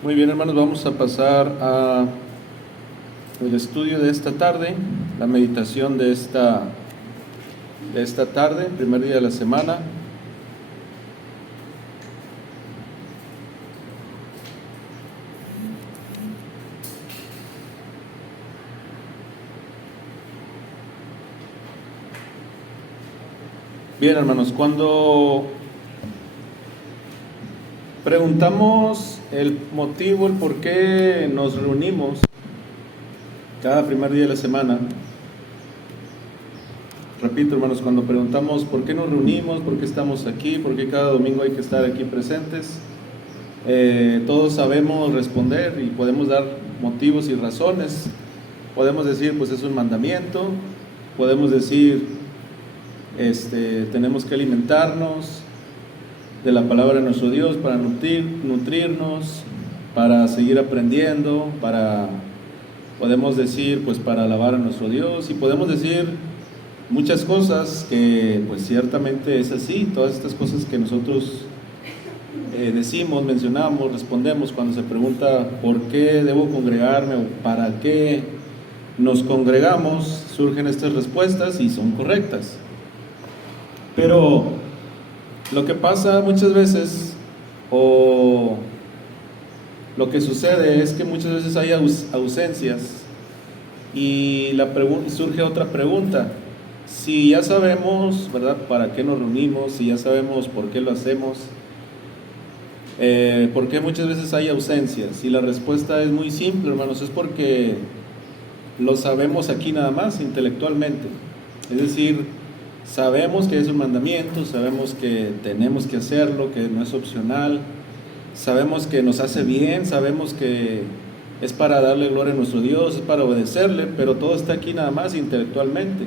Muy bien, hermanos, vamos a pasar a el estudio de esta tarde, la meditación de esta tarde, primer día de la semana. Bien, hermanos, cuando preguntamos el motivo, el por qué nos reunimos cada primer día de la semana, repito, hermanos, cuando preguntamos por qué nos reunimos, por qué estamos aquí, por qué cada domingo hay que estar aquí presentes, todos sabemos responder y podemos dar motivos y razones. Podemos decir, pues es un mandamiento. Podemos decir, tenemos que alimentarnos de la palabra de nuestro Dios para nutrirnos, para seguir aprendiendo, podemos decir, pues para alabar a nuestro Dios, y podemos decir muchas cosas que pues ciertamente es así. Todas estas cosas que nosotros decimos, mencionamos, respondemos cuando se pregunta por qué debo congregarme o para qué nos congregamos, surgen estas respuestas y son correctas. Pero lo que pasa muchas veces, o lo que sucede, es que muchas veces hay ausencias y surge otra pregunta. Si ya sabemos, ¿verdad?, para qué nos reunimos, si ya sabemos por qué lo hacemos, ¿por qué muchas veces hay ausencias? Y la respuesta es muy simple, hermanos, es porque lo sabemos aquí nada más, intelectualmente. Es decir, sabemos que es un mandamiento, sabemos que tenemos que hacerlo, que no es opcional, sabemos que nos hace bien, sabemos que es para darle gloria a nuestro Dios, es para obedecerle, pero todo está aquí nada más intelectualmente.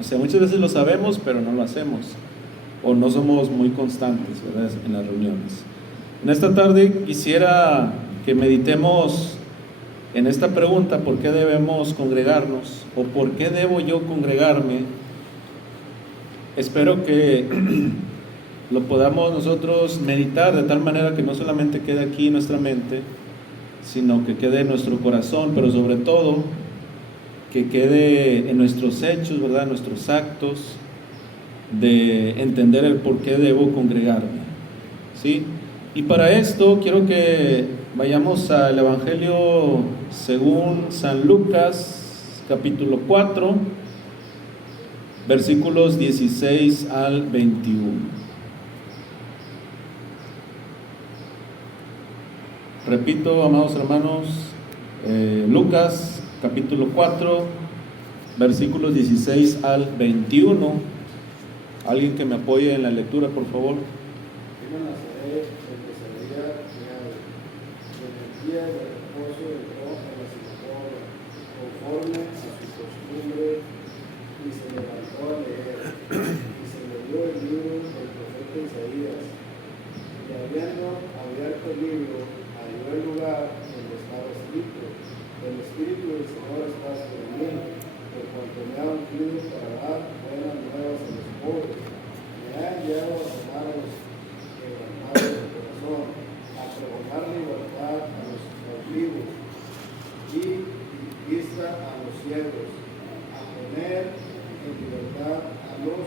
O sea, muchas veces lo sabemos, pero no lo hacemos, o no somos muy constantes, ¿verdad?, en las reuniones. En esta tarde quisiera que meditemos en esta pregunta: ¿por qué debemos congregarnos? ¿O por qué debo yo congregarme? Espero que lo podamos nosotros meditar de tal manera que no solamente quede aquí en nuestra mente, sino que quede en nuestro corazón, pero sobre todo que quede en nuestros hechos, ¿verdad?, en nuestros actos, de entender el por qué debo congregarme, ¿sí? Y para esto quiero que vayamos al Evangelio según San Lucas, capítulo 4, versículos 16 al 21. Repito, amados hermanos, Lucas, capítulo 4, versículos 16 al 21. Alguien que me apoye en la lectura, por favor. Conforme a su costumbre, y se levantó a leer, y se le dio el libro del profeta Isaías, y habiendo abierto el libro, halló el lugar donde estaba escrito: el Espíritu del Señor está sobre mí, por cuanto me ha ungido para dar buenas nuevas a los pobres, me ha enviado a sanar a los quebrantados de corazón, a pregonar libertad a los cautivos y vista a los ciegos, a poner en libertad a los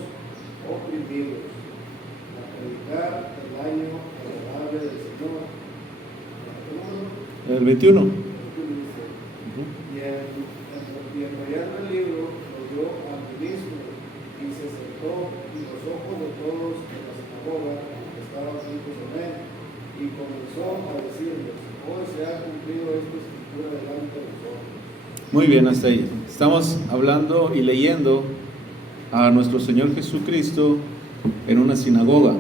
oprimidos, a predicar el año agradable del Señor. El 21. Y enrollando el libro, lo dio al ministro, y se sentó, y los ojos de todos en la sinagoga estaban fijos en él, y comenzó a decirles: hoy se ha cumplido esta escritura delante de nosotros. Muy bien, hasta ahí. Estamos hablando y leyendo a nuestro Señor Jesucristo en una sinagoga.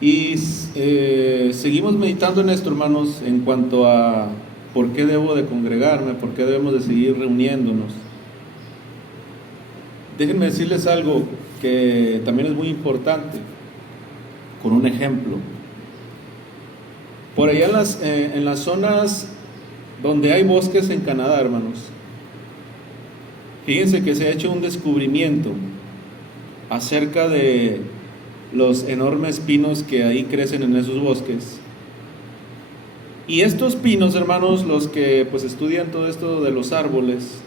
Y seguimos meditando en esto, hermanos, en cuanto a por qué debo de congregarme, por qué debemos de seguir reuniéndonos. Déjenme decirles algo que también es muy importante, con un ejemplo. Por allá en las zonas donde hay bosques en Canadá, hermanos, fíjense que se ha hecho un descubrimiento acerca de los enormes pinos que ahí crecen en esos bosques. Y estos pinos, hermanos, los que pues estudian todo esto de los árboles,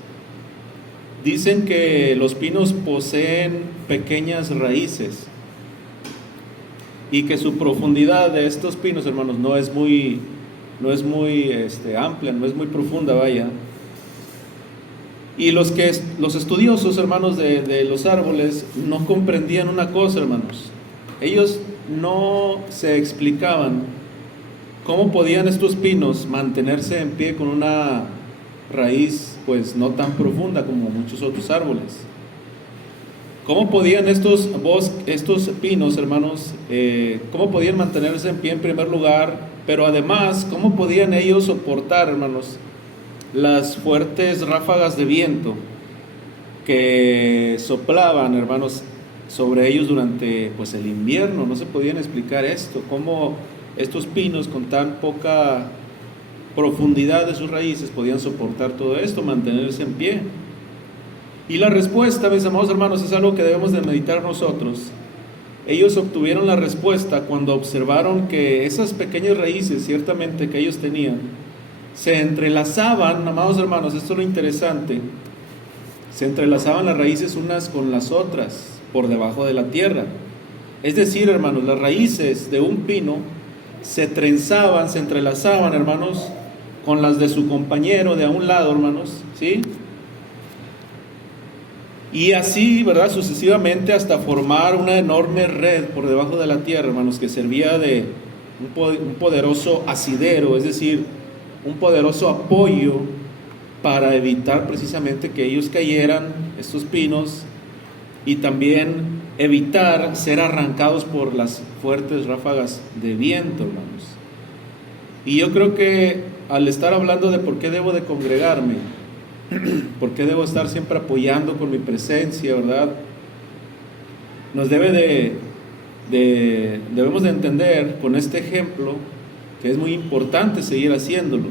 dicen que los pinos poseen pequeñas raíces y que su profundidad de estos pinos, hermanos, no es muy amplia, no es muy profunda, vaya. Y los estudiosos, hermanos, de los árboles no comprendían una cosa, hermanos. Ellos no se explicaban cómo podían estos pinos mantenerse en pie con una raíz pues no tan profunda como muchos otros árboles. ¿Cómo podían estos pinos, hermanos, cómo podían mantenerse en pie en primer lugar? Pero además, ¿cómo podían ellos soportar, hermanos, las fuertes ráfagas de viento que soplaban, hermanos, sobre ellos durante pues el invierno? No se podían explicar esto, cómo estos pinos con tan poca profundidad de sus raíces podían soportar todo esto, mantenerse en pie. Y la respuesta, mis amados hermanos, es algo que debemos de meditar nosotros. Ellos obtuvieron la respuesta cuando observaron que esas pequeñas raíces, ciertamente que ellos tenían, se entrelazaban, amados hermanos, esto es lo interesante, se entrelazaban las raíces unas con las otras por debajo de la tierra. Es decir, hermanos, las raíces de un pino se trenzaban, se entrelazaban, hermanos, con las de su compañero de a un lado, hermanos, ¿sí? Y así, ¿verdad?, sucesivamente hasta formar una enorme red por debajo de la tierra, hermanos, que servía de un poderoso asidero, es decir, un poderoso apoyo para evitar precisamente que ellos cayeran, estos pinos, y también evitar ser arrancados por las fuertes ráfagas de viento, hermanos. Y yo creo que al estar hablando de por qué debo de congregarme, por qué debo estar siempre apoyando con mi presencia, ¿verdad?, nos debemos de entender con este ejemplo que es muy importante seguir haciéndolo.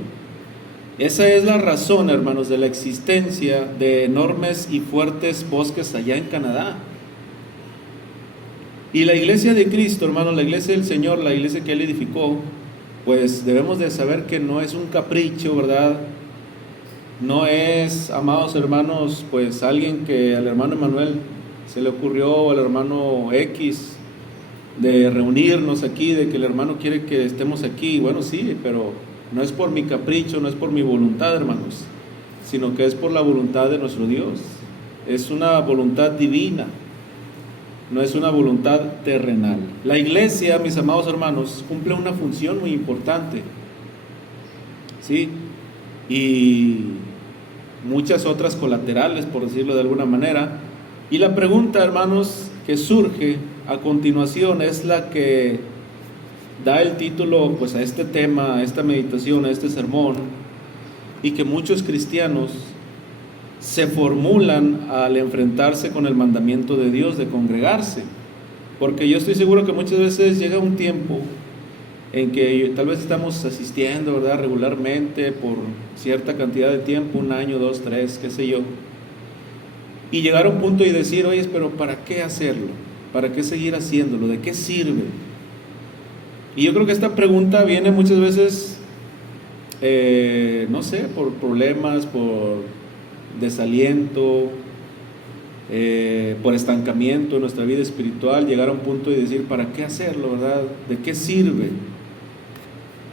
Esa es la razón, hermanos, de la existencia de enormes y fuertes bosques allá en Canadá. Y la iglesia de Cristo, hermanos, la iglesia del Señor, la iglesia que Él edificó, pues debemos de saber que no es un capricho, ¿verdad? No es, amados hermanos, pues alguien que al hermano Emanuel se le ocurrió, o al hermano X, de reunirnos aquí, de que el hermano quiere que estemos aquí. Bueno, sí, pero no es por mi capricho, no es por mi voluntad, hermanos, sino que es por la voluntad de nuestro Dios. Es una voluntad divina, no es una voluntad terrenal. La iglesia, mis amados hermanos, cumple una función muy importante, ¿sí? Y muchas otras colaterales, por decirlo de alguna manera. Y la pregunta, hermanos, que surge a continuación es la que da el título pues a este tema, a esta meditación, a este sermón, y que muchos cristianos se formulan al enfrentarse con el mandamiento de Dios de congregarse. Porque yo estoy seguro que muchas veces llega un tiempo en que tal vez estamos asistiendo, ¿verdad?, regularmente por cierta cantidad de tiempo, 1 año, 2, 3, qué sé yo, y llegar a un punto y decir, oye, pero ¿para qué hacerlo? ¿Para qué seguir haciéndolo? ¿De qué sirve? Y yo creo que esta pregunta viene muchas veces, no sé, por problemas, por desaliento, por estancamiento en nuestra vida espiritual, llegar a un punto y decir, ¿para qué hacerlo, verdad? ¿De qué sirve?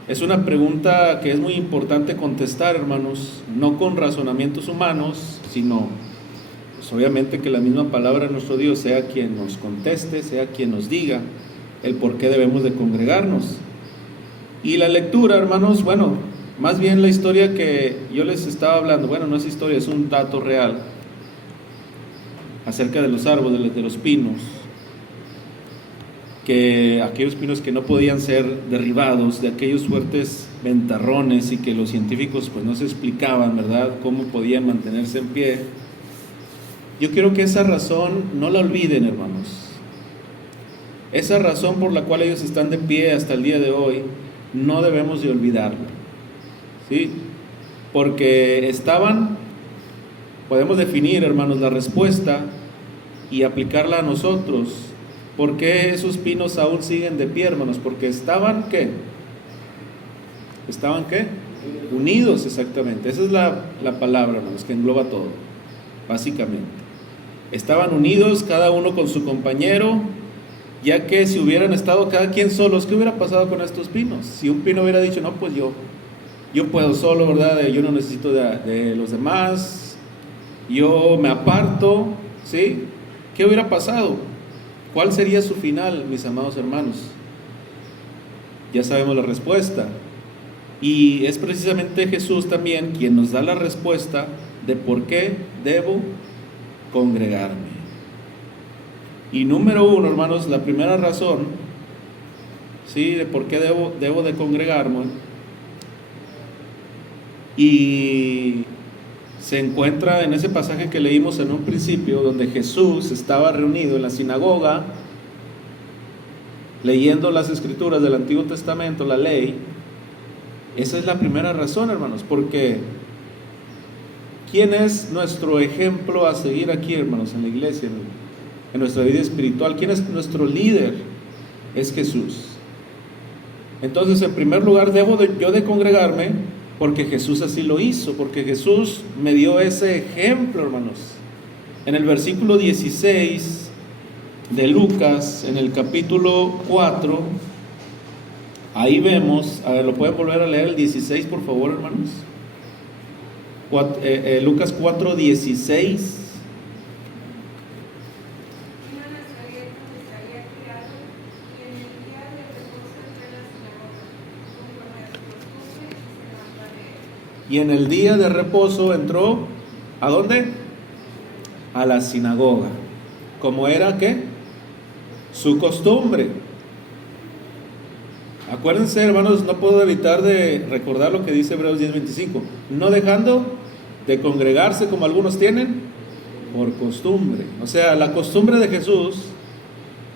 Es una pregunta que es muy importante contestar, hermanos, no con razonamientos humanos, sino pues obviamente que la misma palabra de nuestro Dios sea quien nos conteste, sea quien nos diga el por qué debemos de congregarnos. Y la lectura, hermanos, bueno, más bien la historia que yo les estaba hablando, bueno, no es historia, es un dato real acerca de los árboles, de los pinos, que aquellos pinos que no podían ser derribados, de aquellos fuertes ventarrones, y que los científicos pues no se explicaban, ¿verdad?, cómo podían mantenerse en pie. Yo quiero que esa razón no la olviden, hermanos. Esa razón por la cual ellos están de pie hasta el día de hoy, no debemos de olvidarla, ¿sí? Porque podemos definir, hermanos, la respuesta y aplicarla a nosotros ¿Por qué esos pinos aún siguen de pie, hermanos? Porque estaban, ¿qué? ¿Estaban qué? Unidos, exactamente. Esa es la palabra, hermanos, que engloba todo, básicamente. Estaban unidos, cada uno con su compañero, ya que si hubieran estado cada quien solos, ¿qué hubiera pasado con estos pinos? Si un pino hubiera dicho, no, pues yo puedo solo, ¿verdad? Yo no necesito de los demás, yo me aparto, ¿sí? ¿Qué hubiera pasado? ¿Cuál sería su final, mis amados hermanos? Ya sabemos la respuesta. Y es precisamente Jesús también quien nos da la respuesta de por qué debo congregarme. Y número uno, hermanos, la primera razón, ¿sí?, de por qué debo de congregarme, y se encuentra en ese pasaje que leímos en un principio, donde Jesús estaba reunido en la sinagoga, leyendo las escrituras del Antiguo Testamento, la ley. Esa es la primera razón, hermanos, porque ¿quién es nuestro ejemplo a seguir aquí, hermanos, en la iglesia, en nuestra vida espiritual? ¿Quién es nuestro líder? Es Jesús. Entonces, en primer lugar, debo yo de congregarme porque Jesús así lo hizo, porque Jesús me dio ese ejemplo, hermanos. En el versículo 16 de Lucas, en el capítulo 4, ahí vemos, a ver, ¿lo pueden volver a leer el 16, por favor, hermanos? Lucas 4, 16. Y en el día de reposo entró, ¿a dónde? A la sinagoga. ¿Cómo era qué? Su costumbre. Acuérdense, hermanos, no puedo evitar de recordar lo que dice Hebreos 10:25. No dejando de congregarse como algunos tienen por costumbre. O sea, la costumbre de Jesús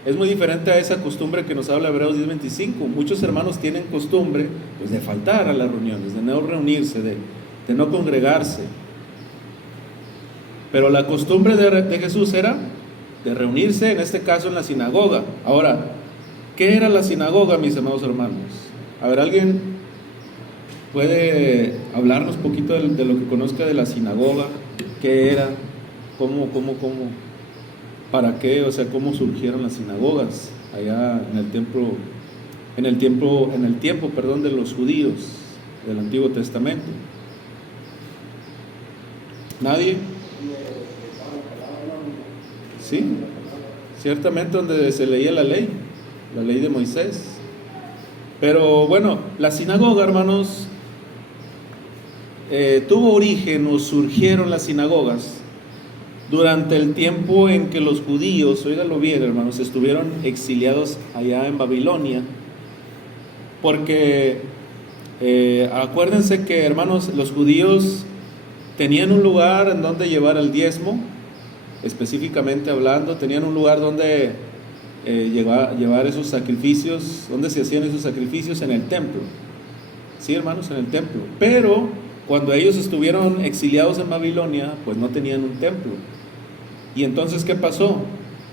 es muy diferente a esa costumbre que nos habla Hebreos 10:25. Muchos hermanos tienen costumbre, pues, de faltar a las reuniones, de no reunirse, de no congregarse. Pero la costumbre de Jesús era de reunirse, en este caso en la sinagoga. Ahora, ¿qué era la sinagoga, mis amados hermanos? A ver, ¿alguien puede hablarnos un poquito de lo que conozca de la sinagoga? ¿Qué era? ¿Cómo? ¿Para qué? O sea, ¿cómo surgieron las sinagogas allá en el tiempo, de los judíos del Antiguo Testamento? ¿Nadie? Sí, ciertamente donde se leía la ley de Moisés. Pero bueno, la sinagoga, hermanos, tuvo origen, o surgieron las sinagogas durante el tiempo en que los judíos, óiganlo bien, hermanos, estuvieron exiliados allá en Babilonia. Porque acuérdense que, hermanos, los judíos tenían un lugar en donde llevar el diezmo, específicamente hablando, tenían un lugar donde llevar esos sacrificios, donde se hacían esos sacrificios, en el templo. Sí, hermanos, en el templo. Pero cuando ellos estuvieron exiliados en Babilonia, pues no tenían un templo. Y entonces, ¿qué pasó?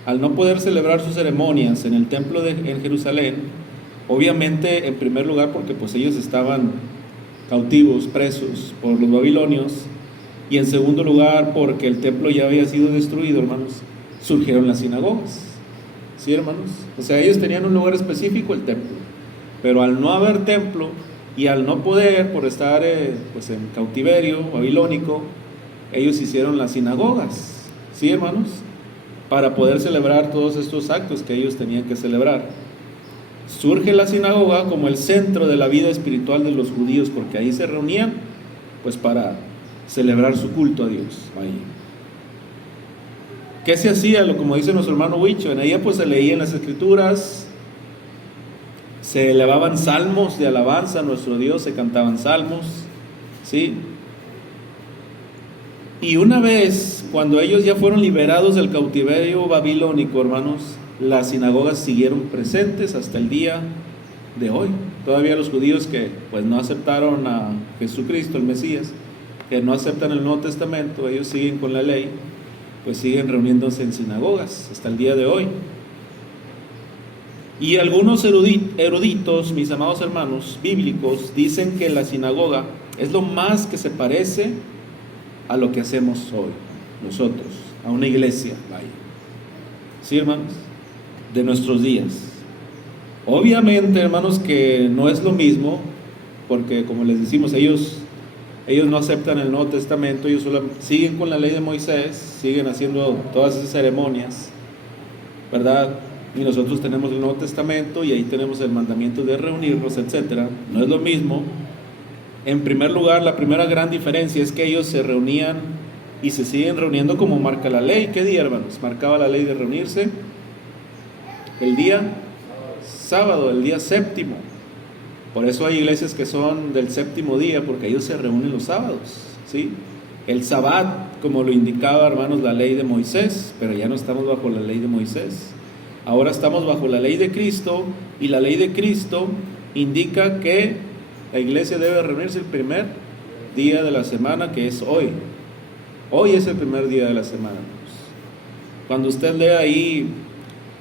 Al no poder celebrar sus ceremonias en el templo en Jerusalén, obviamente, en primer lugar, porque pues ellos estaban cautivos, presos por los babilonios, y en segundo lugar, porque el templo ya había sido destruido, hermanos, surgieron las sinagogas. ¿Sí, hermanos? O sea, ellos tenían un lugar específico, el templo, pero al no haber templo y al no poder, por estar pues en cautiverio babilónico, ellos hicieron las sinagogas. ¿Sí, hermanos? Para poder celebrar todos estos actos que ellos tenían que celebrar. Surge la sinagoga como el centro de la vida espiritual de los judíos, porque ahí se reunían pues para celebrar su culto a Dios. Ahí. ¿Qué se hacía? Como dice nuestro hermano Huicho, en ella pues se leían las escrituras, se elevaban salmos de alabanza a nuestro Dios, se cantaban salmos, ¿sí? Y una vez, cuando ellos ya fueron liberados del cautiverio babilónico, hermanos, las sinagogas siguieron presentes hasta el día de hoy. Todavía los judíos que pues no aceptaron a Jesucristo, el Mesías, que no aceptan el Nuevo Testamento, ellos siguen con la ley, pues siguen reuniéndose en sinagogas hasta el día de hoy. Y algunos eruditos, mis amados hermanos, bíblicos, dicen que la sinagoga es lo más que se parece a lo que hacemos hoy, nosotros, a una iglesia, vaya. ¿Sí, hermanos? De nuestros días. Obviamente, hermanos, que no es lo mismo, porque como les decimos, ellos no aceptan el Nuevo Testamento, ellos solo siguen con la ley de Moisés, siguen haciendo todas esas ceremonias, ¿verdad? Y nosotros tenemos el Nuevo Testamento y ahí tenemos el mandamiento de reunirnos, etcétera. No es lo mismo. En primer lugar, la primera gran diferencia es que ellos se reunían y se siguen reuniendo como marca la ley. ¿Qué día, hermanos? Marcaba la ley de reunirse el día sábado, el día séptimo. Por eso hay iglesias que son del séptimo día, porque ellos se reúnen los sábados, ¿sí? El Sabbat, como lo indicaba, hermanos, la ley de Moisés, pero ya no estamos bajo la ley de Moisés. Ahora estamos bajo la ley de Cristo, y la ley de Cristo indica que la iglesia debe reunirse el primer día de la semana, que es hoy. Hoy es el primer día de la semana, hermanos. Cuando usted lea ahí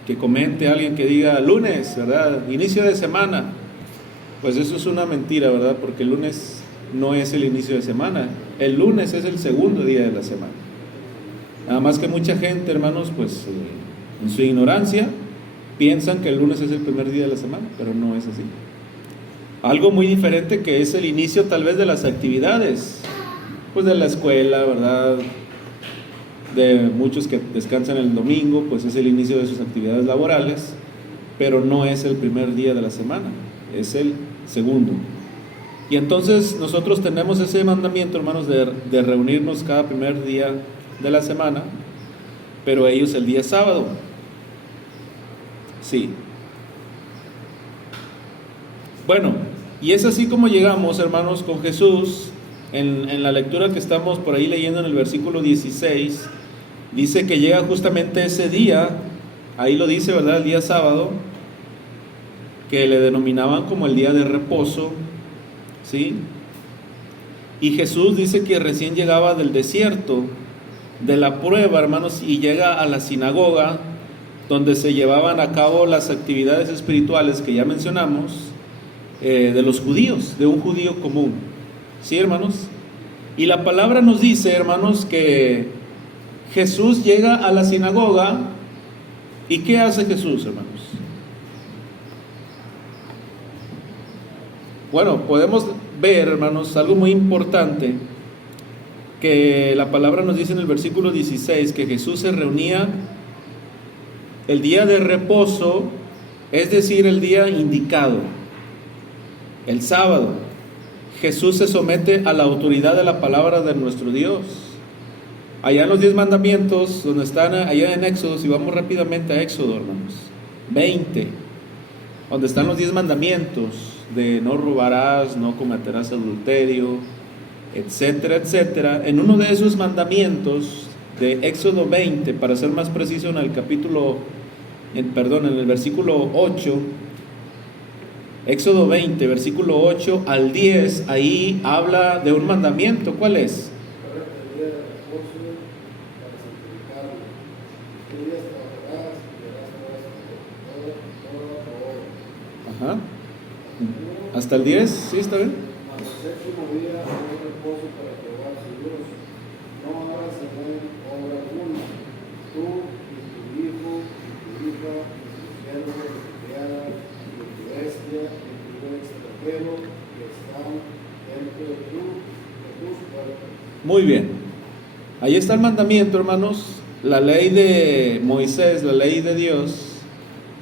que comente a alguien que diga lunes, ¿verdad? Inicio de semana. Pues eso es una mentira, ¿verdad? Porque el lunes no es el inicio de semana. El lunes es el segundo día de la semana. Nada más que mucha gente, hermanos, pues en su ignorancia piensan que el lunes es el primer día de la semana, pero no es así. Algo muy diferente que es el inicio tal vez de las actividades, pues de la escuela, ¿verdad? De muchos que descansan el domingo, pues es el inicio de sus actividades laborales, pero no es el primer día de la semana, es el segundo. Y entonces nosotros tenemos ese mandamiento, hermanos, de reunirnos cada primer día de la semana, pero ellos el día sábado. Sí. Bueno, y es así como llegamos, hermanos, con Jesús. En la lectura que estamos por ahí leyendo en el versículo 16, dice que llega justamente ese día, ahí lo dice, ¿verdad? El día sábado, que le denominaban como el día de reposo, ¿sí? Y Jesús dice que recién llegaba del desierto, de la prueba, hermanos, y llega a la sinagoga, donde se llevaban a cabo las actividades espirituales que ya mencionamos, de los judíos, de un judío común. ¿Sí, hermanos? Y la palabra nos dice, hermanos, que Jesús llega a la sinagoga. ¿Y qué hace Jesús, hermanos? Bueno, podemos ver, hermanos, algo muy importante, que la palabra nos dice en el versículo 16, que Jesús se reunía el día de reposo, es decir, el día indicado, el sábado. Jesús se somete a la autoridad de la palabra de nuestro Dios. Allá en los 10 mandamientos, donde están allá en Éxodo, si vamos rápidamente a Éxodo, hermanos, 20, donde están los 10 mandamientos de no robarás, no cometerás adulterio, etcétera, etcétera. En uno de esos mandamientos de Éxodo 20, para ser más preciso, en el en el versículo 8, Éxodo 20, versículo 8 al 10, ahí habla de un mandamiento. ¿Cuál es? Ajá. ¿Hasta el 10? ¿Sí está bien? Al séptimo día es reposo para Jehová su Dios. No hagas en él obra alguna. Tú, y tu hijo, y tu hija, y tu siervo, y tu criada, y tu bestia, y tu extranjero, que están dentro de tus puertas. Muy bien. Ahí está el mandamiento, hermanos. La ley de Moisés, la ley de Dios,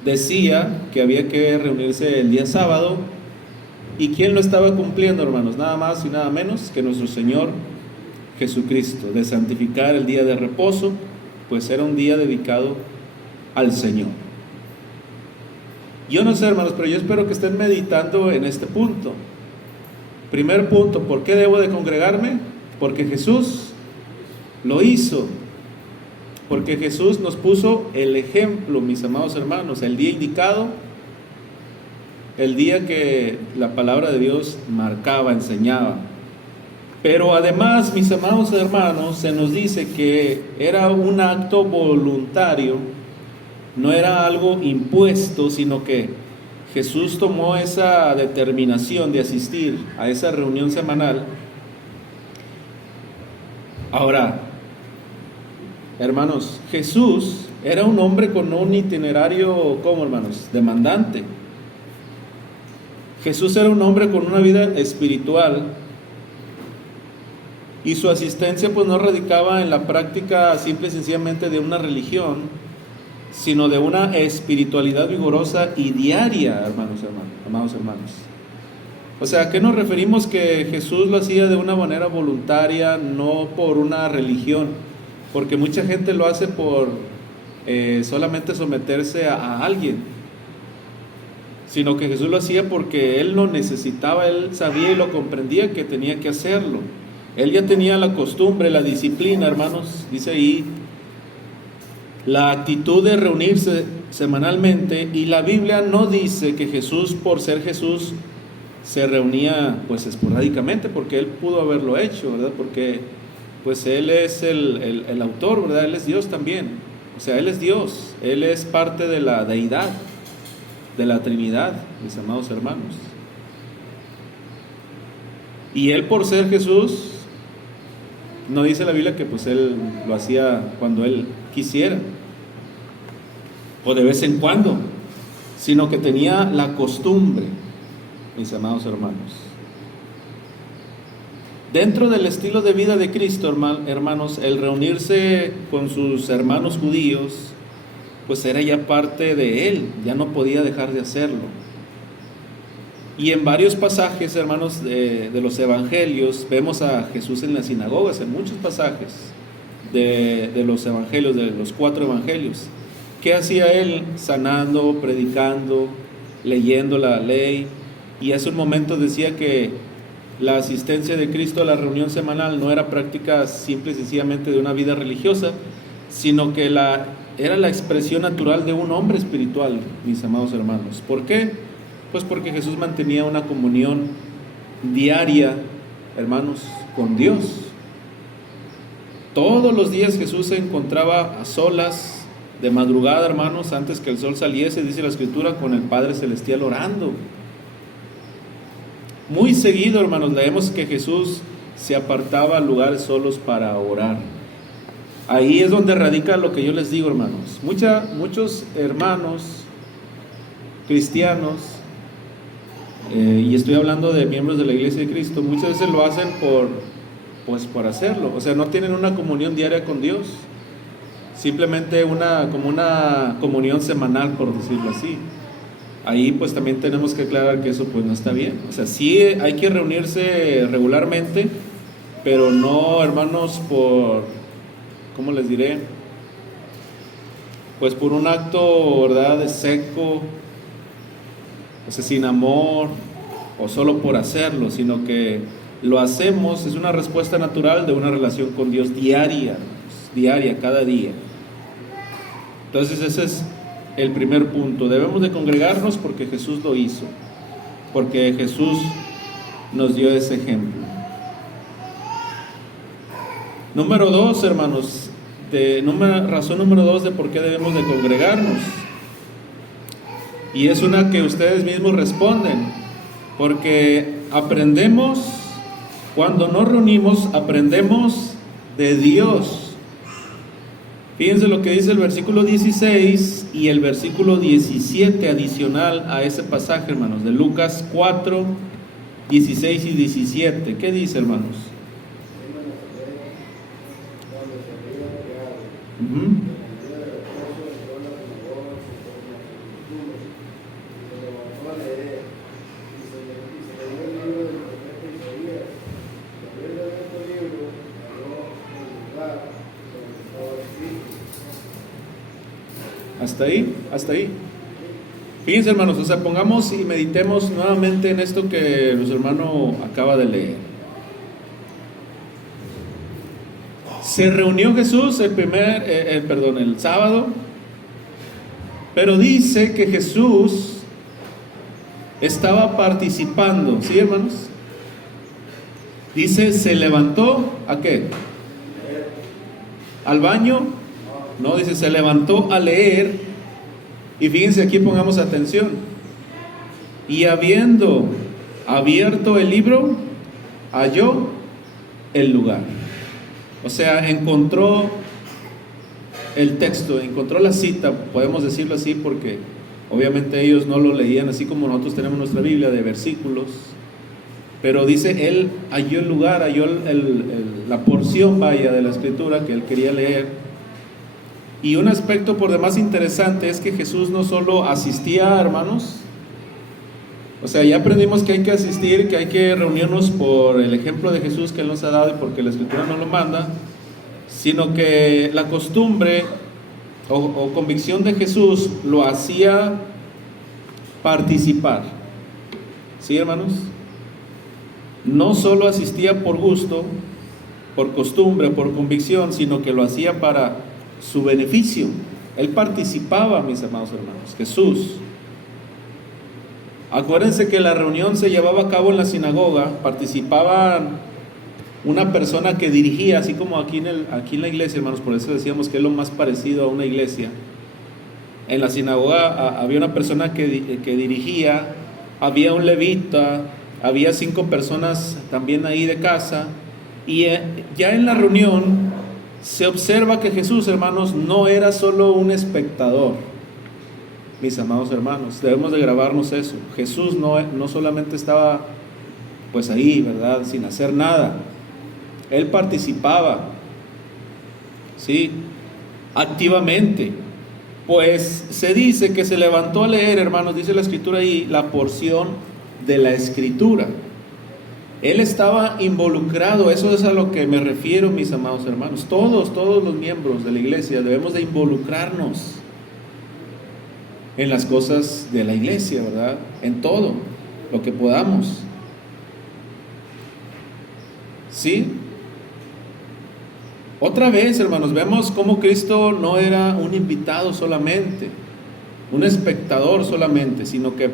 decía que había que reunirse el día sábado. ¿Y quién lo estaba cumpliendo, hermanos? Nada más y nada menos que nuestro Señor Jesucristo, de santificar el día de reposo, pues era un día dedicado al Señor. Yo no sé, hermanos, pero yo espero que estén meditando en este punto. Primer punto, ¿por qué debo de congregarme? Porque Jesús lo hizo. Porque Jesús nos puso el ejemplo, mis amados hermanos, el día indicado, el día que la palabra de Dios marcaba, enseñaba. Pero además, mis amados hermanos, se nos dice que era un acto voluntario no era algo impuesto, sino que Jesús tomó esa determinación de asistir a esa reunión semanal. Ahora, hermanos, Jesús era un hombre con un itinerario, ¿cómo, hermanos? Demandante. Jesús era un hombre con una vida espiritual y su asistencia pues no radicaba en la práctica simple y sencillamente de una religión, sino de una espiritualidad vigorosa y diaria, amados hermanos. O sea, ¿a qué nos referimos que Jesús lo hacía de una manera voluntaria, no por una religión? Porque mucha gente lo hace por solamente someterse a alguien, sino que Jesús lo hacía porque Él lo necesitaba, Él sabía y lo comprendía que tenía que hacerlo. Él ya tenía la costumbre, la disciplina, hermanos, dice ahí, la actitud de reunirse semanalmente, y la Biblia no dice que Jesús, por ser Jesús, se reunía pues esporádicamente, porque Él pudo haberlo hecho, ¿verdad? Porque pues Él es el autor, ¿verdad? Él es Dios también, o sea, Él es Dios, Él es parte de la deidad, de la Trinidad, mis amados hermanos. Y Él, por ser Jesús, no dice la Biblia que pues Él lo hacía cuando Él quisiera o de vez en cuando, sino que tenía la costumbre, mis amados hermanos. Dentro del estilo de vida de Cristo, hermanos, el reunirse con sus hermanos judíos pues era ya parte de Él, ya no podía dejar de hacerlo. Y en varios pasajes, hermanos, de los evangelios, vemos a Jesús en las sinagogas, en muchos pasajes de los evangelios, de los 4 evangelios. ¿Qué hacía Él? Sanando, predicando, leyendo la ley. Y hace un momento decía que la asistencia de Cristo a la reunión semanal no era práctica simple y sencillamente de una vida religiosa, sino que era la expresión natural de un hombre espiritual, mis amados hermanos. ¿Por qué? Pues porque Jesús mantenía una comunión diaria, hermanos, con Dios. Todos los días Jesús se encontraba a solas, de madrugada, hermanos, antes que el sol saliese, dice la Escritura, con el Padre Celestial orando. Muy seguido, hermanos, leemos que Jesús se apartaba a lugares solos para orar. Ahí es donde radica lo que yo les digo, hermanos. Muchos hermanos cristianos, y estoy hablando de miembros de la Iglesia de Cristo, muchas veces lo hacen por hacerlo. O sea, no tienen una comunión diaria con Dios, simplemente como una comunión semanal, por decirlo así. Ahí pues también tenemos que aclarar que eso pues no está bien. O sea, sí hay que reunirse regularmente, pero no, hermanos, ¿cómo les diré? Pues por un acto, ¿verdad?, de seco, o sea, sin amor, o solo por hacerlo, sino que lo hacemos, es una respuesta natural de una relación con Dios diaria, cada día. Entonces ese es el primer punto. Debemos de congregarnos porque Jesús lo hizo, porque Jesús nos dio ese ejemplo. Número 2, hermanos, razón número 2 de por qué debemos de congregarnos. Y es una que ustedes mismos responden, porque aprendemos, cuando nos reunimos, aprendemos de Dios. Fíjense lo que dice el versículo 16 y el versículo 17 adicional a ese pasaje, hermanos, de Lucas 4, 16 y 17. ¿Qué dice, hermanos? Hasta ahí. Fíjense, hermanos, o sea, pongamos y meditemos nuevamente en esto que nuestro hermano acaba de leer. Se reunió Jesús el sábado, pero dice que Jesús estaba participando, ¿sí, hermanos? Dice, se levantó, ¿a qué? ¿Al baño? No, dice, se levantó a leer Y fíjense, aquí pongamos atención. Y habiendo abierto el libro, halló el lugar. O sea, encontró el texto, encontró la cita, podemos decirlo así, porque obviamente ellos no lo leían así como nosotros tenemos nuestra Biblia de versículos. Pero dice, él halló el lugar, halló la porción, vaya, de la escritura que él quería leer. Y un aspecto por demás interesante es que Jesús no solo asistía, hermanos, o sea, ya aprendimos que hay que asistir, que hay que reunirnos por el ejemplo de Jesús que Él nos ha dado y porque la escritura nos lo manda, sino que la costumbre o convicción de Jesús lo hacía participar. ¿Sí, hermanos? No solo asistía por gusto, por costumbre, por convicción, sino que lo hacía para su beneficio. Él participaba, mis amados hermanos, Jesús. Acuérdense que la reunión se llevaba a cabo en la sinagoga, participaba una persona que dirigía, así como aquí en la iglesia, hermanos, por eso decíamos que es lo más parecido a una iglesia. En la sinagoga había una persona que dirigía, había un levita, había 5 personas también ahí de casa, y ya en la reunión se observa que Jesús, hermanos, no era solo un espectador. Mis amados hermanos, debemos de grabarnos eso. Jesús no solamente estaba pues ahí, ¿verdad?, sin hacer nada. Él participaba, ¿sí?, activamente. Pues se dice que se levantó a leer, hermanos, dice la escritura ahí, la porción de la escritura. Él estaba involucrado, eso es a lo que me refiero, mis amados hermanos. Todos los miembros de la iglesia debemos de involucrarnos en las cosas de la iglesia, ¿verdad? En todo lo que podamos. ¿Sí? Otra vez, hermanos, vemos cómo Cristo no era un invitado solamente, un espectador solamente, sino que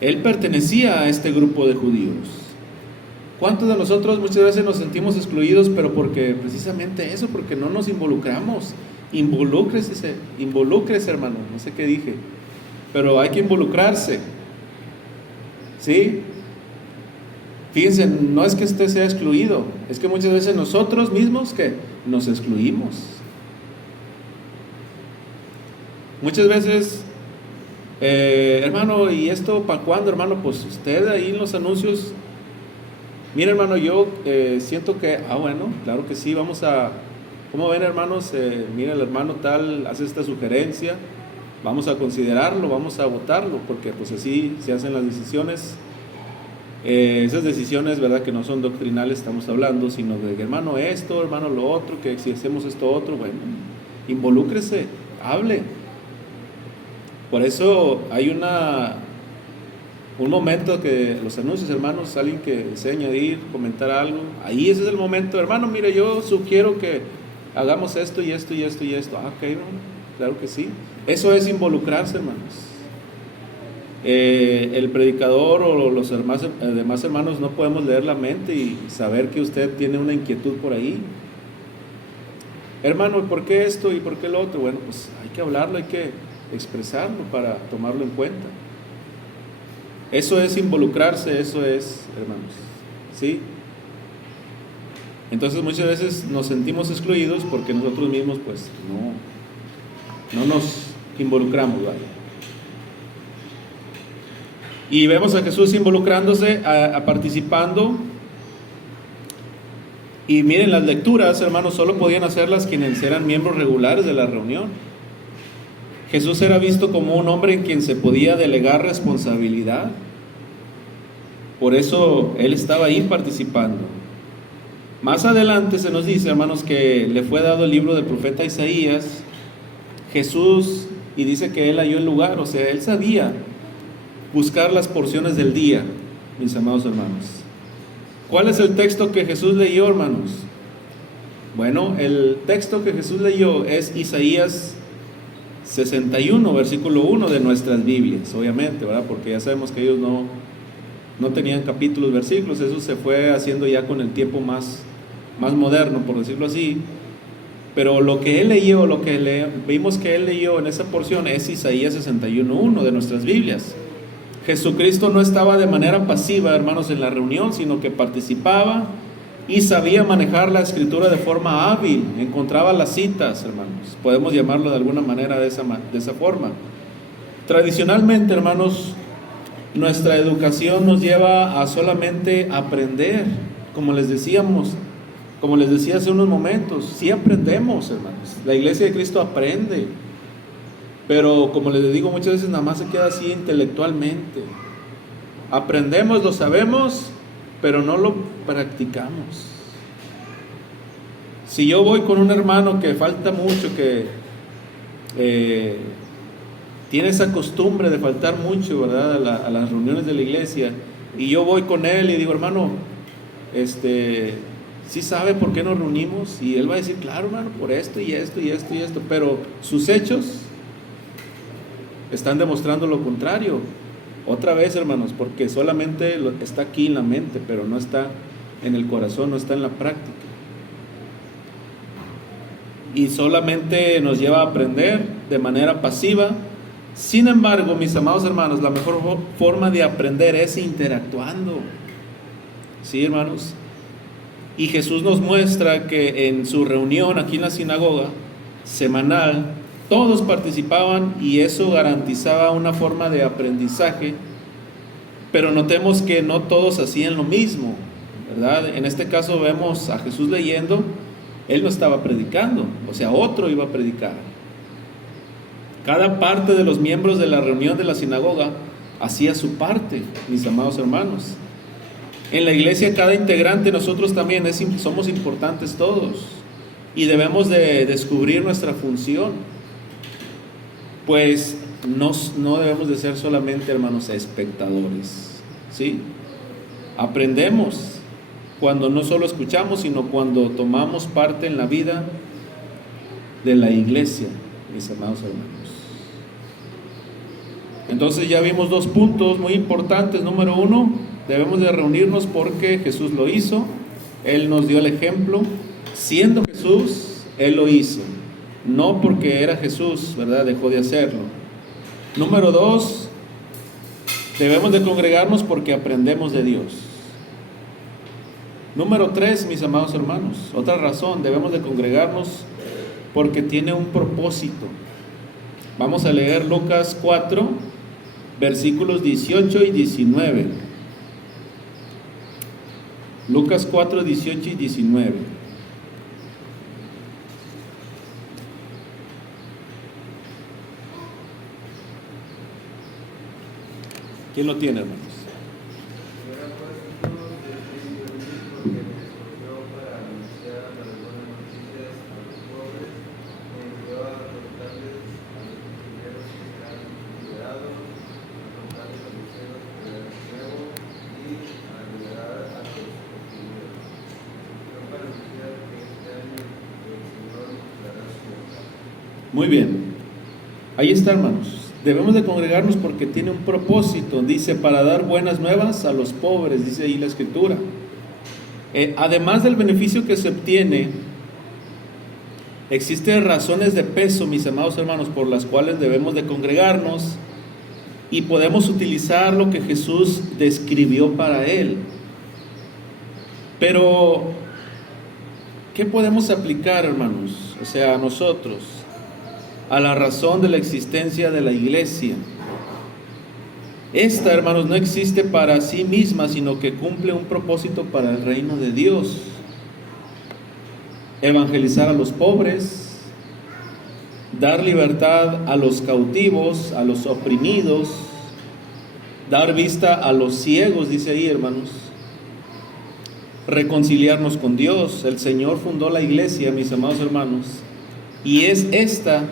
Él pertenecía a este grupo de judíos. ¿Cuántos de nosotros muchas veces nos sentimos excluidos, pero porque precisamente eso, porque no nos involucramos? Involúcrese, hermano, no sé qué dije, pero hay que involucrarse, ¿sí? Fíjense, no es que usted sea excluido, es que muchas veces nosotros mismos que nos excluimos. Muchas veces, hermano, ¿y esto para cuándo, hermano? Pues usted ahí en los anuncios, mire, hermano, yo siento que, bueno, claro que sí, vamos a... ¿Cómo ven, hermanos? Mira, el hermano tal hace esta sugerencia, vamos a considerarlo, vamos a votarlo, porque pues así se hacen las decisiones. Esas decisiones, ¿verdad?, que no son doctrinales, estamos hablando, sino de hermano esto, hermano lo otro, que si hacemos esto otro, bueno, involúcrese, hable. Por eso hay un momento que los anuncios, hermanos, alguien que desea añadir, comentar algo, ahí ese es el momento, hermano, mire, yo sugiero que hagamos esto y esto y esto y esto. Ok, hermano, claro que sí. Eso es involucrarse, hermanos. El predicador o los demás hermanos no podemos leer la mente y saber que usted tiene una inquietud por ahí. Hermano, ¿por qué esto y por qué lo otro? Bueno, pues hay que hablarlo, hay que expresarlo para tomarlo en cuenta. Eso es involucrarse, eso es, hermanos, ¿sí? Entonces muchas veces nos sentimos excluidos porque nosotros mismos pues no nos involucramos, ¿vale? Y vemos a Jesús involucrándose, participando. Y miren, las lecturas, hermanos, solo podían hacerlas quienes eran miembros regulares de la reunión. Jesús era visto como un hombre en quien se podía delegar responsabilidad. Por eso Él estaba ahí participando. Más adelante se nos dice, hermanos, que le fue dado el libro del profeta Isaías. Jesús, y dice que Él halló el lugar, o sea, Él sabía buscar las porciones del día, mis amados hermanos. ¿Cuál es el texto que Jesús leyó, hermanos? Bueno, el texto que Jesús leyó es Isaías 61, versículo 1 de nuestras Biblias, obviamente, ¿verdad? Porque ya sabemos que ellos no tenían capítulos, versículos, eso se fue haciendo ya con el tiempo más moderno, por decirlo así. Pero lo que él leyó, vimos que él leyó en esa porción es Isaías 61:1 de nuestras Biblias. Jesucristo no estaba de manera pasiva, hermanos, en la reunión, sino que participaba y sabía manejar la escritura de forma hábil, encontraba las citas, hermanos. Podemos llamarlo de alguna manera de esa forma. Tradicionalmente, hermanos, nuestra educación nos lleva a solamente aprender, como les decía hace unos momentos, sí aprendemos, hermanos. La iglesia de Cristo aprende, pero como les digo, muchas veces nada más se queda así intelectualmente. Aprendemos, lo sabemos, pero no lo practicamos. Si yo voy con un hermano que falta mucho, que tiene esa costumbre de faltar mucho, ¿verdad?, a las reuniones de la iglesia, y yo voy con él y digo, hermano, ¿sí sabe por qué nos reunimos? Y él va a decir, claro, hermano, por esto y esto y esto y esto, pero sus hechos están demostrando lo contrario. Otra vez, hermanos, porque solamente está aquí en la mente, pero no está en el corazón, no está en la práctica. Y solamente nos lleva a aprender de manera pasiva. Sin embargo, mis amados hermanos, la mejor forma de aprender es interactuando. ¿Sí, hermanos? Y Jesús nos muestra que en su reunión aquí en la sinagoga semanal, todos participaban y eso garantizaba una forma de aprendizaje, pero notemos que no todos hacían lo mismo, ¿verdad? En este caso vemos a Jesús leyendo, él no estaba predicando, o sea, otro iba a predicar. Cada parte de los miembros de la reunión de la sinagoga hacía su parte, mis amados hermanos. En la iglesia cada integrante, nosotros también somos importantes todos y debemos de descubrir nuestra función. Pues no debemos de ser solamente, hermanos, espectadores, ¿sí? Aprendemos cuando no solo escuchamos, sino cuando tomamos parte en la vida de la iglesia, mis amados hermanos. Entonces ya vimos 2 puntos muy importantes. Número 1, debemos de reunirnos porque Jesús lo hizo, Él nos dio el ejemplo. Siendo Jesús, Él lo hizo. No porque era Jesús, ¿verdad?, dejó de hacerlo. Número 2, debemos de congregarnos porque aprendemos de Dios. Número 3, mis amados hermanos, otra razón, debemos de congregarnos porque tiene un propósito. Vamos a leer Lucas 4, versículos 18 y 19. Lucas 4, 18 y 19. ¿Quién lo tiene, hermanos? Muy bien, ahí está, hermanos. Debemos de congregarnos porque tiene un propósito. Dice, para dar buenas nuevas a los pobres, dice ahí la escritura. Además del beneficio que se obtiene, existen razones de peso, mis amados hermanos, por las cuales debemos de congregarnos y podemos utilizar lo que Jesús describió para él. Pero, ¿qué podemos aplicar, hermanos? O sea, a nosotros, a la razón de la existencia de la iglesia. Esta, hermanos, no existe para sí misma, sino que cumple un propósito para el reino de Dios. Evangelizar a los pobres, dar libertad a los cautivos, a los oprimidos, dar vista a los ciegos, dice ahí, hermanos. Reconciliarnos con Dios. El Señor fundó la iglesia, mis amados hermanos, y es esta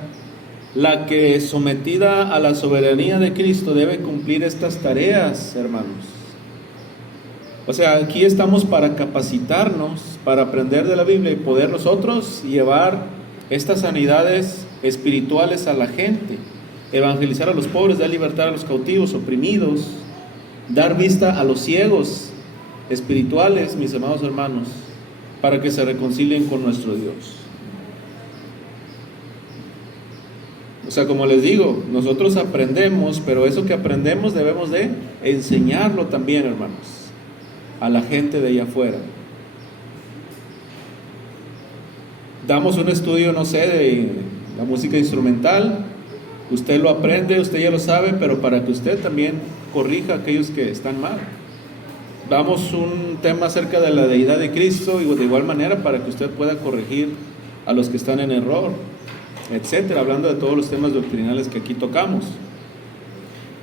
la que, sometida a la soberanía de Cristo, debe cumplir estas tareas, hermanos. O sea, aquí estamos para capacitarnos, para aprender de la Biblia y poder nosotros llevar estas sanidades espirituales a la gente, evangelizar a los pobres, dar libertad a los cautivos, oprimidos, dar vista a los ciegos espirituales, mis amados hermanos, para que se reconcilien con nuestro Dios. O sea, como les digo, nosotros aprendemos, pero eso que aprendemos debemos de enseñarlo también, hermanos, a la gente de allá afuera. Damos un estudio, no sé, de la música instrumental, usted lo aprende, usted ya lo sabe, pero para que usted también corrija a aquellos que están mal. Damos un tema acerca de la deidad de Cristo y de igual manera para que usted pueda corregir a los que están en error, etcétera, hablando de todos los temas doctrinales que aquí tocamos.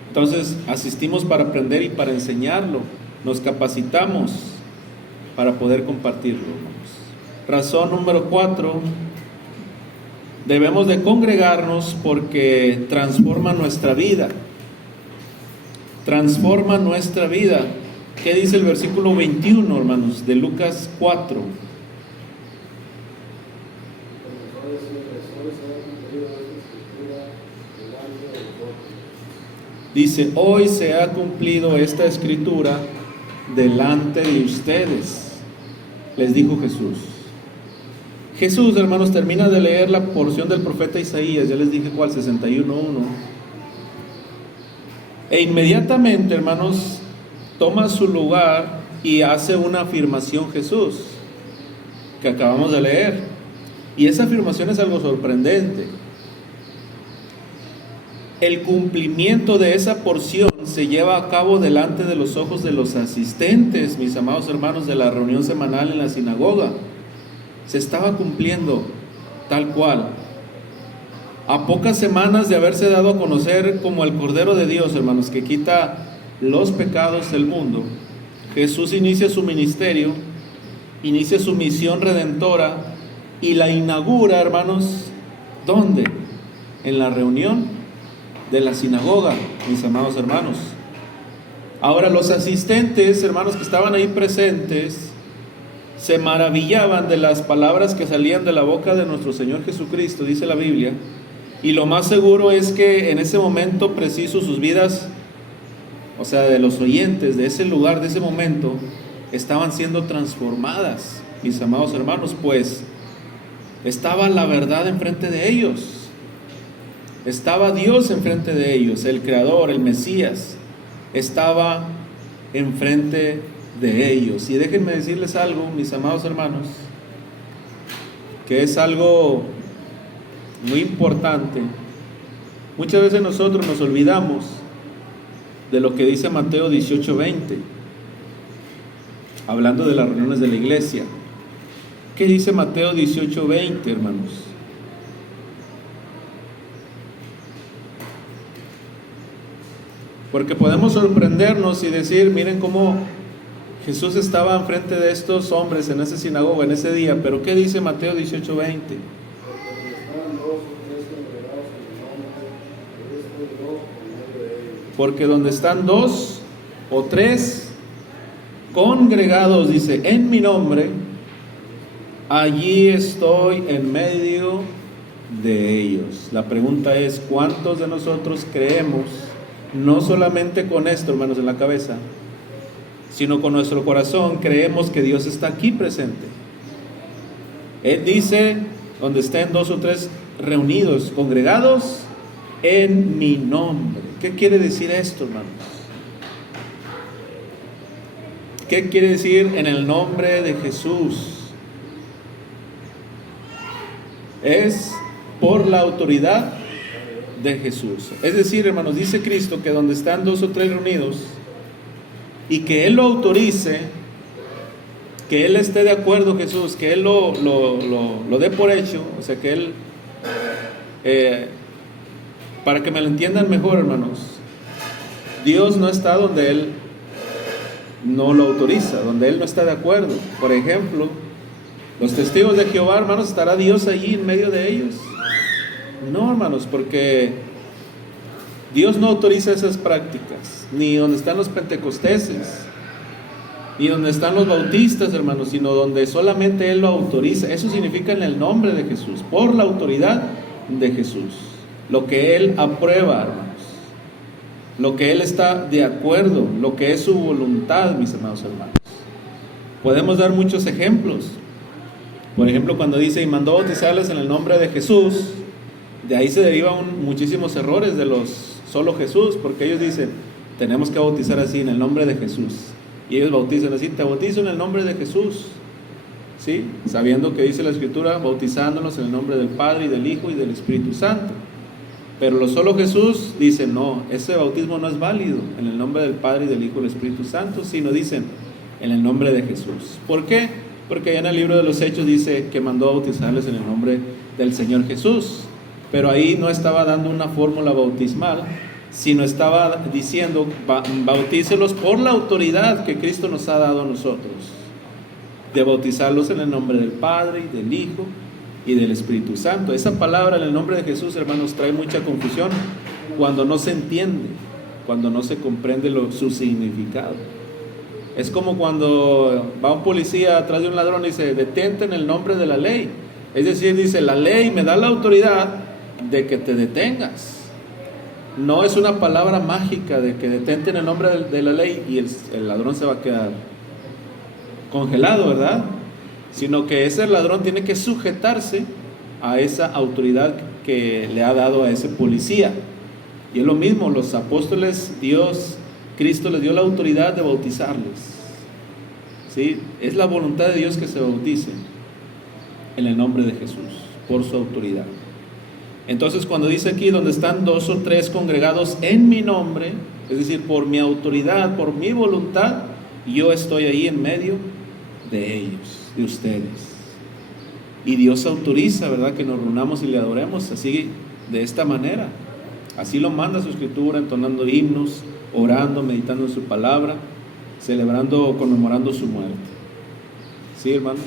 Entonces, asistimos para aprender y para enseñarlo, nos capacitamos para poder compartirlo, hermanos. Razón número 4, debemos de congregarnos porque transforma nuestra vida. Transforma nuestra vida. ¿Qué dice el versículo 21, hermanos, de Lucas 4? Dice, hoy se ha cumplido esta escritura delante de ustedes, les dijo Jesús. Jesús, hermanos, termina de leer la porción del profeta Isaías, ya les dije cuál, 61:1. E inmediatamente, hermanos, toma su lugar y hace una afirmación Jesús, que acabamos de leer. Y esa afirmación es algo sorprendente. El cumplimiento de esa porción se lleva a cabo delante de los ojos de los asistentes, mis amados hermanos, de la reunión semanal en la sinagoga. Se estaba cumpliendo tal cual. A pocas semanas de haberse dado a conocer como el Cordero de Dios, hermanos, que quita los pecados del mundo, Jesús inicia su ministerio, inicia su misión redentora y la inaugura, hermanos, ¿dónde? En la reunión de la sinagoga, mis amados hermanos. Ahora los asistentes, hermanos, que estaban ahí presentes, se maravillaban de las palabras que salían de la boca de nuestro Señor Jesucristo, dice la Biblia, y lo más seguro es que en ese momento preciso sus vidas, o sea, de los oyentes de ese lugar, de ese momento, estaban siendo transformadas, mis amados hermanos, pues estaba la verdad enfrente de ellos, estaba Dios enfrente de ellos, el Creador, el Mesías, estaba enfrente de ellos. Y déjenme decirles algo, mis amados hermanos, que es algo muy importante. Muchas veces nosotros nos olvidamos de lo que dice Mateo 18:20, hablando de las reuniones de la iglesia. ¿Qué dice Mateo 18:20, hermanos? Porque podemos sorprendernos y decir, miren cómo Jesús estaba enfrente de estos hombres en esa sinagoga en ese día, pero ¿qué dice Mateo 18:20? Porque donde están dos o tres congregados, dice, en mi nombre, allí estoy en medio de ellos. La pregunta es, ¿cuántos de nosotros creemos, no solamente con esto, hermanos, en la cabeza, sino con nuestro corazón, creemos que Dios está aquí presente? Él dice, donde estén dos o tres reunidos, congregados, en mi nombre. ¿Qué quiere decir esto, hermanos? ¿Qué quiere decir en el nombre de Jesús? Es por la autoridad de Jesús. Es decir, hermanos, dice Cristo que donde están dos o tres reunidos y que Él lo autorice, que Él esté de acuerdo, Jesús, que Él lo dé por hecho, o sea, que Él, para que me lo entiendan mejor, hermanos, Dios no está donde Él no lo autoriza, donde Él no está de acuerdo. Por ejemplo, los testigos de Jehová, hermanos, ¿estará Dios allí en medio de ellos? No, hermanos, porque Dios no autoriza esas prácticas, ni donde están los pentecosteses, ni donde están los bautistas, hermanos, sino donde solamente Él lo autoriza. Eso significa en el nombre de Jesús, por la autoridad de Jesús. Lo que Él aprueba, hermanos, lo que Él está de acuerdo, lo que es su voluntad, mis amados hermanos. Podemos dar muchos ejemplos. Por ejemplo, cuando dice, y mandó bautizarles en el nombre de Jesús, De ahí se derivan muchísimos errores de los solo Jesús, porque ellos dicen, tenemos que bautizar así, en el nombre de Jesús. Y ellos bautizan así, te bautizo en el nombre de Jesús, ¿sí? Sabiendo que dice la Escritura, bautizándonos en el nombre del Padre y del Hijo y del Espíritu Santo. Pero los solo Jesús dicen, no, ese bautismo no es válido en el nombre del Padre y del Hijo y del Espíritu Santo, sino dicen en el nombre de Jesús. ¿Por qué? Porque allá en el libro de los Hechos dice que mandó a bautizarles en el nombre del Señor Jesús. Pero ahí no estaba dando una fórmula bautismal, sino estaba diciendo, bautícelos por la autoridad que Cristo nos ha dado a nosotros, de bautizarlos en el nombre del Padre y del Hijo y del Espíritu Santo. Esa palabra en el nombre de Jesús, hermanos, trae mucha confusión cuando no se entiende, cuando no se comprende su significado. Es como cuando va un policía atrás de un ladrón y dice, detente en el nombre de la ley. Es decir, dice, la ley me da la autoridad de que te detengas. No es una palabra mágica de que detente en el nombre de la ley y el ladrón se va a quedar congelado, ¿verdad? Sino que ese ladrón tiene que sujetarse a esa autoridad que le ha dado a ese policía. Y es lo mismo, los apóstoles, Cristo les dio la autoridad de bautizarles, ¿sí? Es la voluntad de Dios que se bauticen en el nombre de Jesús, por su autoridad. Entonces, cuando dice aquí, donde están 2 o 3 congregados en mi nombre, es decir, por mi autoridad, por mi voluntad, yo estoy ahí en medio de ellos, de ustedes. Y Dios autoriza, ¿verdad?, que nos reunamos y le adoremos así, de esta manera. Así lo manda su Escritura, entonando himnos, orando, meditando en su palabra, celebrando, conmemorando su muerte. ¿Sí, hermanos?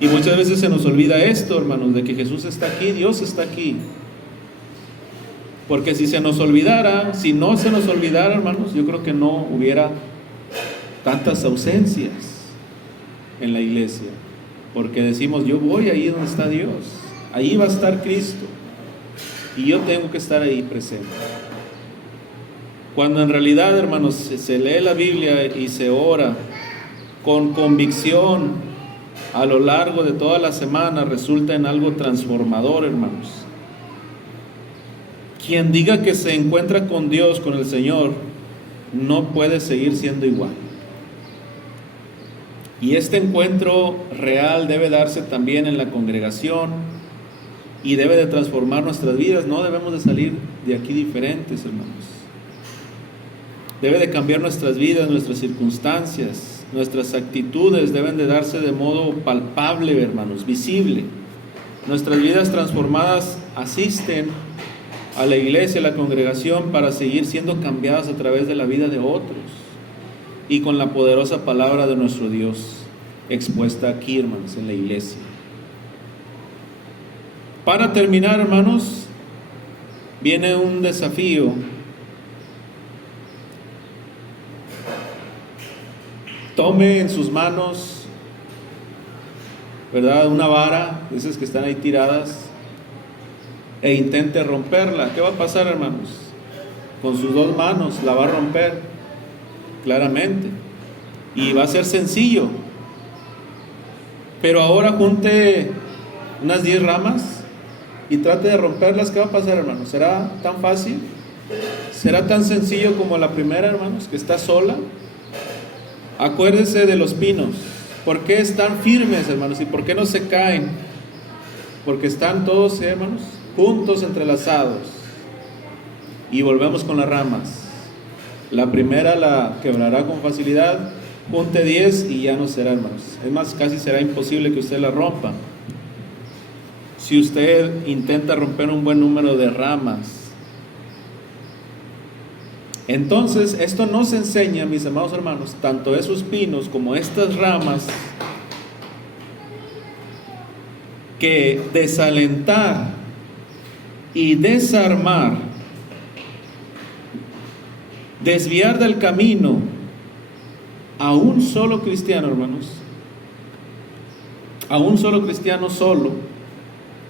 Y muchas veces se nos olvida esto, hermanos, de que Jesús está aquí, Dios está aquí. Porque si no se nos olvidara, hermanos, yo creo que no hubiera tantas ausencias en la iglesia. Porque decimos, yo voy ahí donde está Dios, ahí va a estar Cristo, y yo tengo que estar ahí presente. Cuando en realidad, hermanos, se lee la Biblia y se ora con convicción a lo largo de toda la semana, resulta en algo transformador, hermanos. Quien diga que se encuentra con Dios, con el Señor, no puede seguir siendo igual. Y este encuentro real debe darse también en la congregación y debe de transformar nuestras vidas. No debemos de salir de aquí diferentes, hermanos. Debe de cambiar nuestras vidas, nuestras circunstancias. Nuestras actitudes deben de darse de modo palpable, hermanos, visible. Nuestras vidas transformadas asisten a la iglesia, a la congregación, para seguir siendo cambiadas a través de la vida de otros y con la poderosa palabra de nuestro Dios expuesta aquí, hermanos, en la iglesia. Para terminar, hermanos, viene un desafío. Tome en sus manos, ¿verdad?, una vara, esas que están ahí tiradas, e intente romperla. ¿Qué va a pasar, hermanos? Con sus 2 manos la va a romper, claramente, y va a ser sencillo. Pero ahora junte unas 10 ramas y trate de romperlas. ¿Qué va a pasar, hermanos? ¿Será tan fácil? ¿Será tan sencillo como la primera, hermanos, que está sola? Acuérdense de los pinos. ¿Por qué están firmes, hermanos? ¿Y por qué no se caen? Porque están todos, hermanos, juntos, entrelazados. Y volvemos con las ramas. La primera la quebrará con facilidad. Junte 10 y ya no será, hermanos. Es más, casi será imposible que usted la rompa. Si usted intenta romper un buen número de ramas. Entonces, esto nos enseña, mis amados hermanos, tanto esos pinos como estas ramas, que desalentar y desarmar, desviar del camino a un solo cristiano, hermanos, a un solo cristiano solo,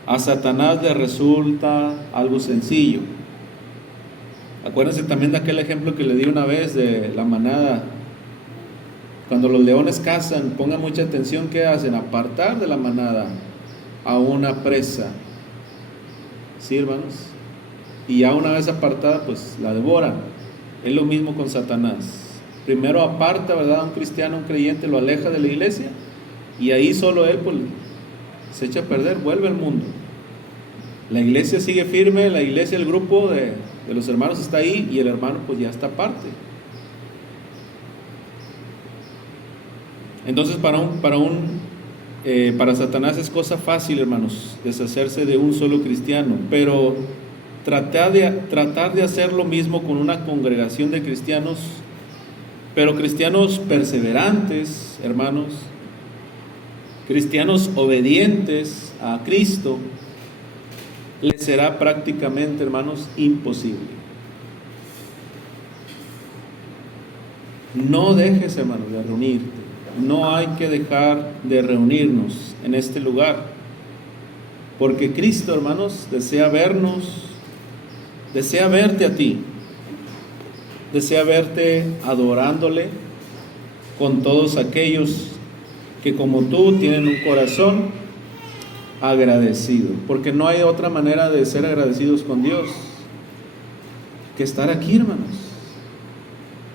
a Satanás le resulta algo sencillo. Acuérdense también de aquel ejemplo que le di una vez de la manada. Cuando los leones cazan, pongan mucha atención, ¿qué hacen? Apartar de la manada a una presa, ¿sí, hermanos? Y ya una vez apartada, pues la devora. Es lo mismo con Satanás. Primero aparta, ¿verdad?, a un cristiano, un creyente, lo aleja de la iglesia, y ahí solo él pues se echa a perder, vuelve al mundo. La iglesia sigue firme, la iglesia, el grupo de los hermanos está ahí, y el hermano pues ya está aparte. Entonces para Satanás es cosa fácil, hermanos, deshacerse de un solo cristiano, pero tratar de hacer lo mismo con una congregación de cristianos, pero cristianos perseverantes, hermanos, cristianos obedientes a Cristo, les será prácticamente, hermanos, imposible. No dejes, hermanos, de reunirte. No hay que dejar de reunirnos en este lugar, porque Cristo, hermanos, desea vernos, desea verte a ti, desea verte adorándole con todos aquellos que como tú tienen un corazón agradecido, porque no hay otra manera de ser agradecidos con Dios que estar aquí, hermanos.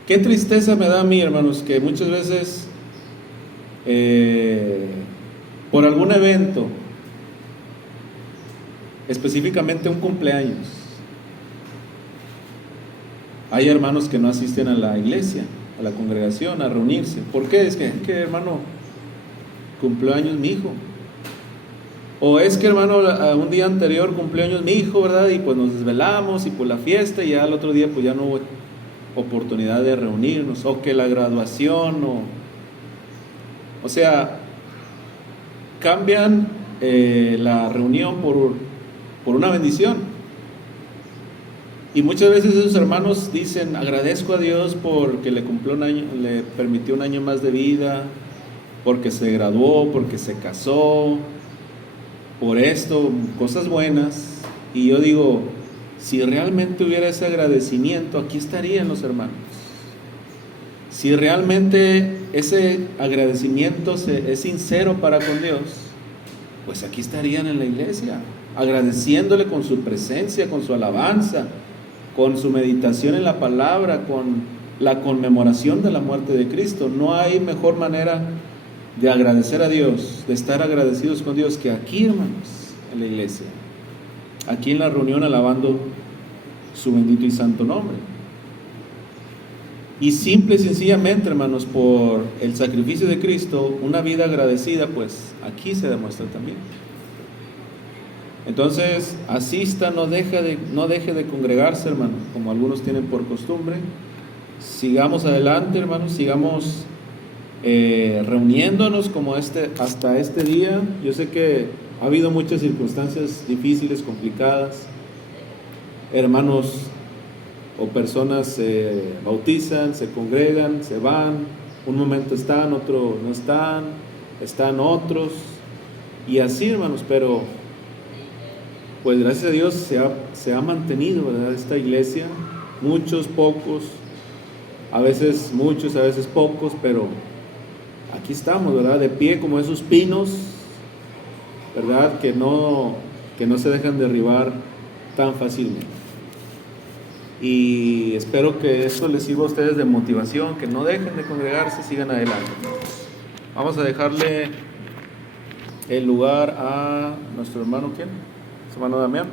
Qué tristeza me da a mí, hermanos, que muchas veces por algún evento, específicamente un cumpleaños, hay hermanos que no asisten a la iglesia, a la congregación, a reunirse. ¿Por qué? Es que hermano, cumpleaños mi hijo. O es que, hermano, un día anterior cumpleaños mi hijo, ¿verdad? Y pues nos desvelamos y por la fiesta, y ya el otro día pues ya no hubo oportunidad de reunirnos. O que la graduación, o sea, cambian la reunión por una bendición. Y muchas veces esos hermanos dicen: agradezco a Dios porque le permitió un año más de vida, porque se graduó, porque se casó, por esto, cosas buenas. Y yo digo, si realmente hubiera ese agradecimiento, aquí estarían los hermanos. Si realmente ese agradecimiento es sincero para con Dios, pues aquí estarían en la iglesia, agradeciéndole con su presencia, con su alabanza, con su meditación en la palabra, con la conmemoración de la muerte de Cristo. No hay mejor manera de agradecer a Dios, de estar agradecidos con Dios, que aquí, hermanos, en la iglesia, aquí en la reunión, alabando su bendito y santo nombre. Y simple y sencillamente, hermanos, por el sacrificio de Cristo, una vida agradecida, pues aquí se demuestra también. Entonces, asista, no deje de congregarse, hermano, como algunos tienen por costumbre. Sigamos adelante, hermanos, sigamos reuniéndonos como hasta este día. Yo sé que ha habido muchas circunstancias difíciles, complicadas. Hermanos o personas se bautizan, se congregan, se van, un momento están, otro no están otros, y así, hermanos, pero pues gracias a Dios se ha mantenido, ¿verdad?, esta iglesia. Muchos, pocos, a veces muchos, a veces pocos, pero aquí estamos, ¿verdad?, de pie como esos pinos, ¿verdad?, que no se dejan derribar tan fácilmente. Y espero que esto les sirva a ustedes de motivación, que no dejen de congregarse, sigan adelante. Vamos a dejarle el lugar a nuestro hermano, ¿quién? Su hermano Damián.